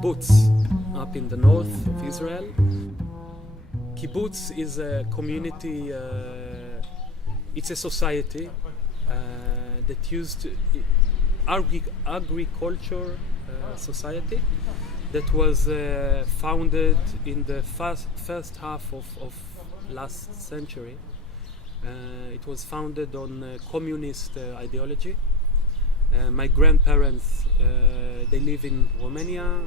kibboutz up in the north of Israel. Kibboutz is a community, it's a society that used to, agriculture society that was founded in the first half of last century. It was founded on communist ideology. My grandparents, they live in Romania.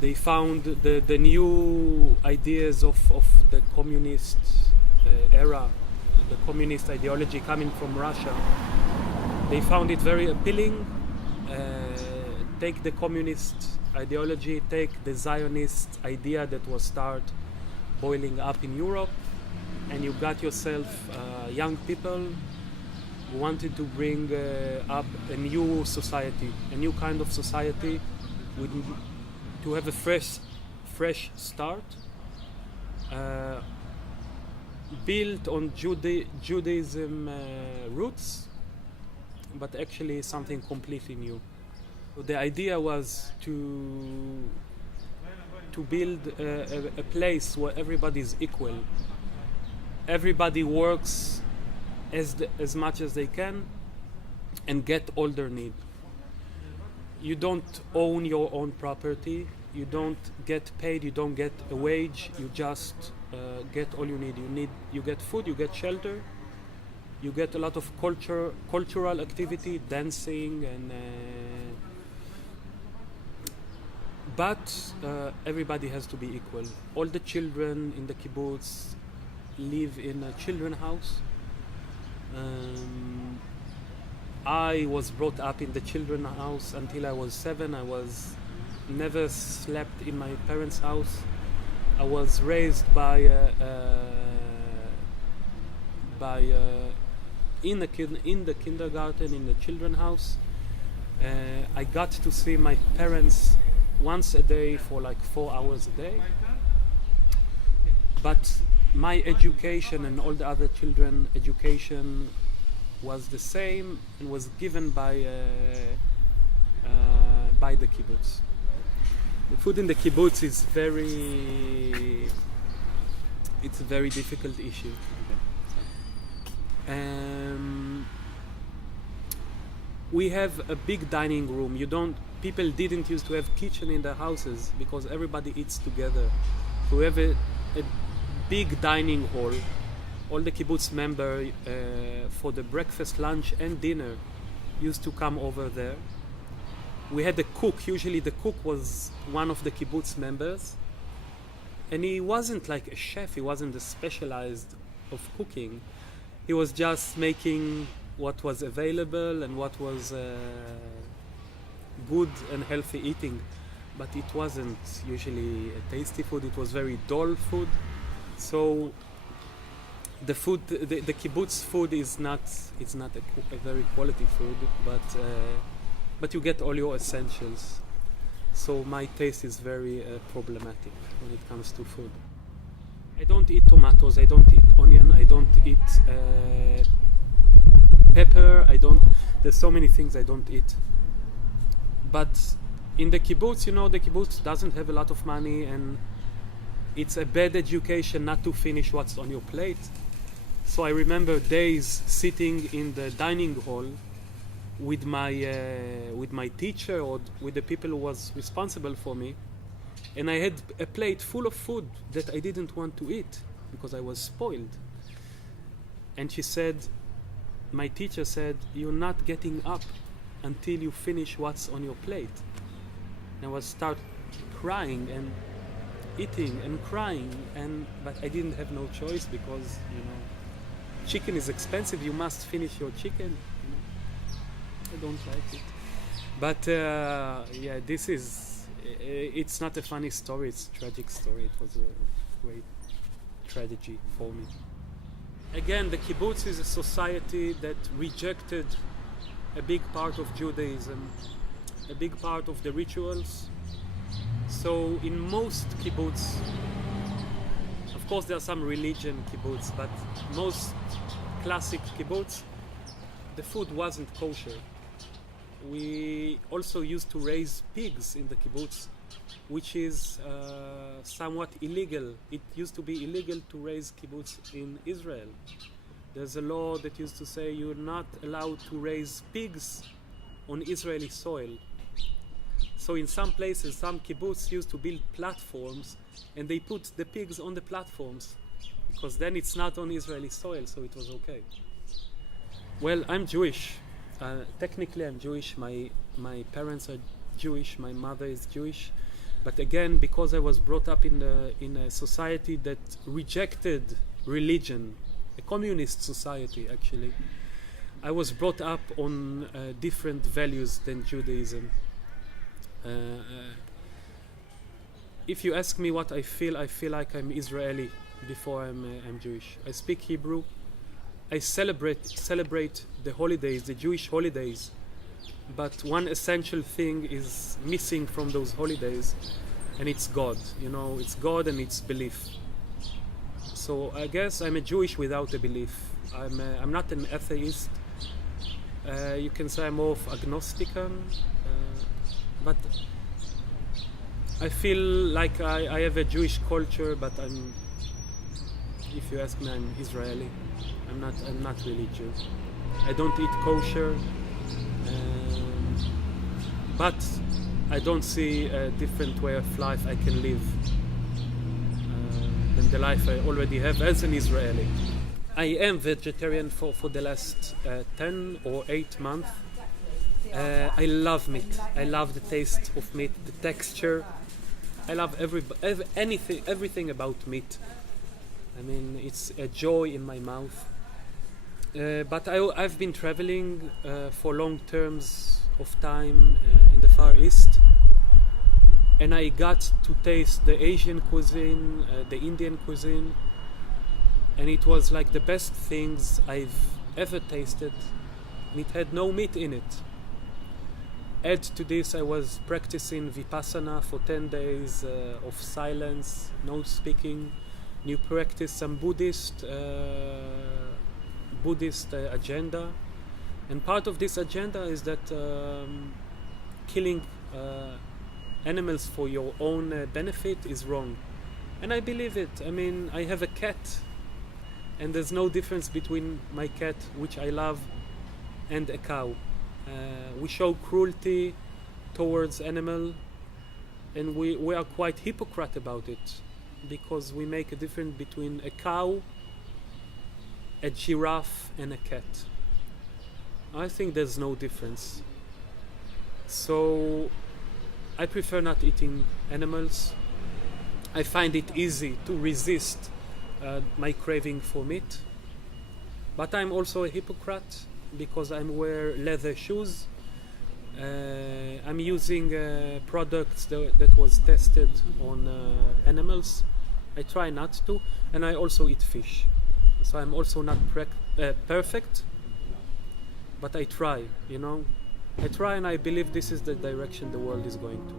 They found the new ideas of the communist era, the communist ideology coming from Russia. They found it very appealing. Take the communist ideology, take the Zionist idea that was start boiling up in Europe, and you got yourself young people who wanted to bring up a new society, a new kind of society, to have a fresh start, built on Judaism roots, but actually something completely new. So the idea was to build a place where everybody is equal. Everybody works as much as they can and get all their need. You don't own your own property, you don't get paid, you don't get a wage, you just get all you need. You get food, you get shelter, you get a lot of cultural activity, dancing, and but everybody has to be equal. All the children in the kibbutz live in a children's house. I was brought up in the children's house until I was 7. I was never slept in my parents' house. I was raised in the kindergarten, in the children's house. I got to see my parents once a day for like 4 hours a day. But my education and all the other children education was the same and was given by the kibbutz. The food in the kibbutz is it's a very difficult issue. We have a big dining room. People didn't used to have kitchen in their houses because everybody eats together. So we have a big dining hall. All the kibbutz members for the breakfast, lunch and dinner used to come over there. We had a cook. Usually the cook was one of the kibbutz members, and he wasn't like a chef. He wasn't specialized of cooking. He was just making what was available and what was good and healthy eating, but it wasn't usually a tasty food. It was very dull food. So the kibbutz food is not a very quality food, but you get all your essentials. So my taste is very problematic when it comes to food. I don't eat tomatoes, I don't eat onion, I don't eat pepper, there's so many things I don't eat. But in the kibbutz, the kibbutz doesn't have a lot of money, and it's a bad education not to finish what's on your plate. So I remember days sitting in the dining hall with my teacher or with the people who was responsible for me, and I had a plate full of food that I didn't want to eat because I was spoiled. And my teacher said, "You're not getting up until you finish what's on your plate." And I was start crying and eating and crying, but I didn't have no choice because chicken is expensive. You must finish your chicken. I don't like it. But it's not a funny story. It's a tragic story. It was a great tragedy for me. Again, the kibbutz is a society that rejected a big part of Judaism, a big part of the rituals. So in most kibbutz, of course there are some religion kibbutz, but most classic kibbutz, the food wasn't kosher. We also used to raise pigs in the kibbutz, which is somewhat illegal. It used to be illegal to raise kibbutz in Israel. There's a law that used to say you're not allowed to raise pigs on Israeli soil. So in some places, some kibbutz used to build platforms, and they put the pigs on the platforms, because then it's not on Israeli soil, so it was okay. Well, I'm Jewish. Technically, I'm Jewish. My parents are Jewish. My mother is Jewish. But again, because I was brought up in a society that rejected religion, a communist society actually, I was brought up on different values than Judaism. If you ask me what I feel like I'm Israeli before I'm Jewish. I speak Hebrew. I celebrate the holidays, the Jewish holidays, but one essential thing is missing from those holidays, and it's God. You know, it's God and it's belief. So I guess I'm a Jewish without a belief. I'm not an atheist. You can say I'm more of agnostican, but I feel like I have a Jewish culture, but if you ask me, I'm Israeli. I'm not really Jew. I don't eat kosher, but I don't see a different way of life I can live than the life I already have as an Israeli. I am vegetarian for the last 10 or 8 months. I love meat. I love the taste of meat, the texture. I love everything about meat. I mean, it's a joy in my mouth. But I've been traveling for long terms of time in the Far East, and I got to taste the Asian cuisine, the Indian cuisine, and it was like the best things I've ever tasted. And it had no meat in it. Add to this, I was practicing Vipassana for 10 days of silence, no speaking. You practice some Buddhist agenda, and part of this agenda is that killing animals for your own benefit is wrong, and I believe it. I mean, I have a cat, and there's no difference between my cat, which I love, and a cow. We show cruelty towards animal, and we are quite hypocrite about it, because we make a difference between a cow, a giraffe, and a cat. I think there's no difference. So I prefer not eating animals. I find it easy to resist my craving for meat. But I'm also a hypocrite because I wear leather shoes. I'm using products that was tested on animals. I try not to, and I also eat fish. So I'm also not perfect, but I try, you know. I try, and I believe this is the direction the world is going to.